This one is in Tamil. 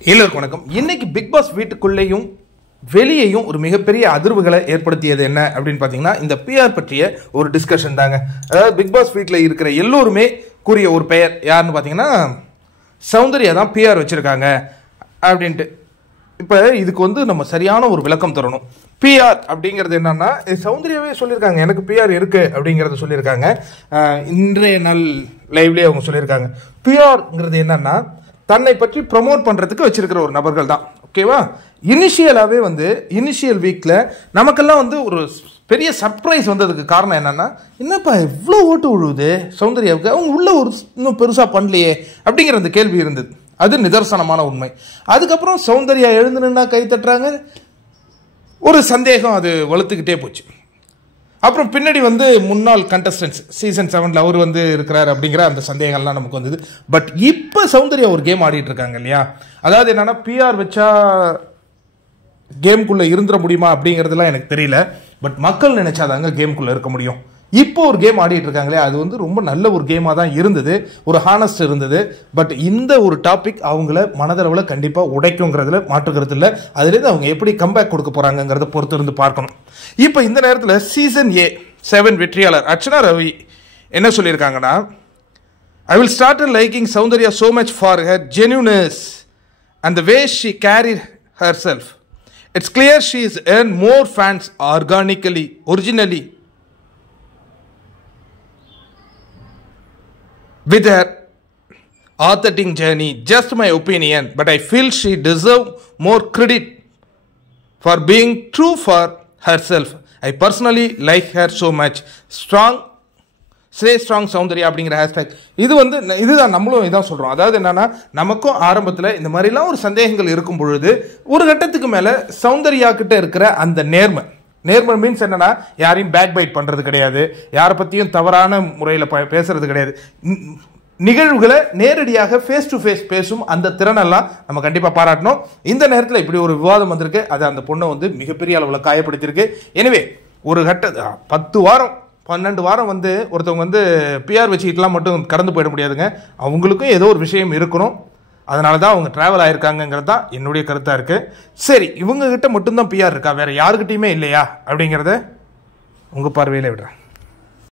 எல்லோருக்கும் வணக்கம். இன்னைக்கு பிக் பாஸ் வீட்டுக்குள்ளேயும் வெளியேயும் ஒரு மிகப்பெரிய அதிர்வுகளை ஏற்படுத்தியது என்ன அப்படின்னு பார்த்தீங்கன்னா, இந்த பிஆர் பற்றிய ஒரு டிஸ்கஷன் தாங்க. அதாவது பிக் பாஸ் வீட்டில் இருக்கிற எல்லோருமே கூறிய ஒரு பெயர் யாருன்னு பார்த்தீங்கன்னா, சௌந்தர்யா தான் பிஆர் வச்சிருக்காங்க அப்படின்ட்டு. இப்போ இதுக்கு நம்ம சரியான ஒரு விளக்கம் தரணும். பிஆர் அப்படிங்கிறது என்னன்னா, சௌந்தர்யாவே சொல்லியிருக்காங்க எனக்கு பிஆர் இருக்கு அப்படிங்கிறத சொல்லியிருக்காங்க. இன்றைய நாள் லைவ்லேயே அவங்க சொல்லியிருக்காங்க. பிஆர்ங்கிறது என்னன்னா, தன்னை பற்றி ப்ரமோட் பண்ணுறதுக்கு வச்சிருக்கிற ஒரு நபர்கள் தான். ஓகேவா? இனிஷியலாகவே இனிஷியல் வீக்கில் நமக்கெல்லாம் ஒரு பெரிய சர்ப்ரைஸ் வந்ததுக்கு காரணம் என்னன்னா, என்னப்பா இவ்வளோ ஓட்டு விழுவுது சௌந்தர்யாவுக்கு, அவங்க உள்ள இன்னும் பெருசாக பண்ணலையே அப்படிங்கிற அந்த கேள்வி இருந்தது. அது நிதர்சனமான உண்மை. அதுக்கப்புறம் சௌந்தர்யா எழுந்துனா கை தட்டுறாங்க, ஒரு சந்தேகம் அது வலுத்துக்கிட்டே போச்சு. அப்புறம் பின்னாடி முன்னாள் கண்டஸ்டன்ஸ் சீசன் 7 அவர் இருக்கிறார் அப்படிங்கிற அந்த சந்தேகம்லாம் நமக்கு வந்தது. பட் இப்போ சௌந்தர்யா ஒரு கேம் ஆடிட்டு இருக்காங்க இல்லையா? அதாவது என்னன்னா, பிஆர் வச்சா கேம்குள்ளே இருந்துட முடியுமா அப்படிங்கிறதுலாம் எனக்கு தெரியல. பட் மக்கள் நினைச்சாதாங்க கேம்குள்ளே இருக்க முடியும். இப்போ ஒரு கேம் ஆடிட்டு இருக்காங்களே, அது ரொம்ப நல்ல ஒரு கேமாக தான் இருந்தது, ஒரு ஹானஸ்ட் இருந்தது. பட் இந்த ஒரு டாபிக் அவங்கள மனதளவில் கண்டிப்பாக உடைக்குங்கிறதுல மாற்றுக்கிறது இல்லை. அதுலேருந்து அவங்க எப்படி கம்பேக் கொடுக்க போகிறாங்கிறத பொறுத்து இருந்து பார்க்கணும். இப்போ இந்த நேரத்தில் சீசன் 7 வெற்றியாளர் அர்ச்சனா ரவி என்ன சொல்லியிருக்காங்கன்னா, I will start liking Soundarya so much for her genuineness and the way she carried herself. It's clear she has earned more fans originally with her authentic journey. Just my opinion, but I feel she deserves more credit for being true for herself. I personally like her so much. Stay strong Soundarya அப்படிங்கிற ஹேஷ்டேக் இதுதான் நம்மளும் இதான் சொல்கிறோம். அதாவது என்னன்னா, நமக்கும் ஆரம்பத்தில் இந்த மாதிரிலாம் ஒரு சந்தேகங்கள் இருக்கும் பொழுது ஒரு கட்டத்துக்கு மேலே சௌந்தர்யா கிட்ட இருக்கிற அந்த நேர்மை மீன்ஸ் என்னன்னா, யாரையும் பேக் பைட் பண்ணுறது கிடையாது, யாரை பற்றியும் தவறான முறையில் பேசுறது கிடையாது, நிகழ்வுகளை நேரடியாக ஃபேஸ் டு ஃபேஸ் பேசும் அந்த திறனெல்லாம் நம்ம கண்டிப்பாக பாராட்டணும். இந்த நேரத்தில் இப்படி ஒரு விவாதம் வந்திருக்கு, அது அந்த பொண்ணை மிகப்பெரிய அளவில் காயப்படுத்தியிருக்கு. எனவே ஒரு 10 வாரம் 12 வாரம் ஒருத்தவங்க பிஆர் வச்சுக்கிட்டுலாம் மட்டும் கடந்து போயிட முடியாதுங்க. அவங்களுக்கும் ஏதோ ஒரு விஷயம் இருக்கணும். அதனால தான் அவங்க ட்ராவல் ஆயிருக்காங்கிறது தான் என்னுடைய கருத்தாக இருக்குது. சரி, இவங்ககிட்ட மட்டும்தான் பிஆர் இருக்கா, வேற யாருக்கிட்டையுமே இல்லையா அப்படிங்கிறத உங்கள் பார்வையில் விடுறேன்.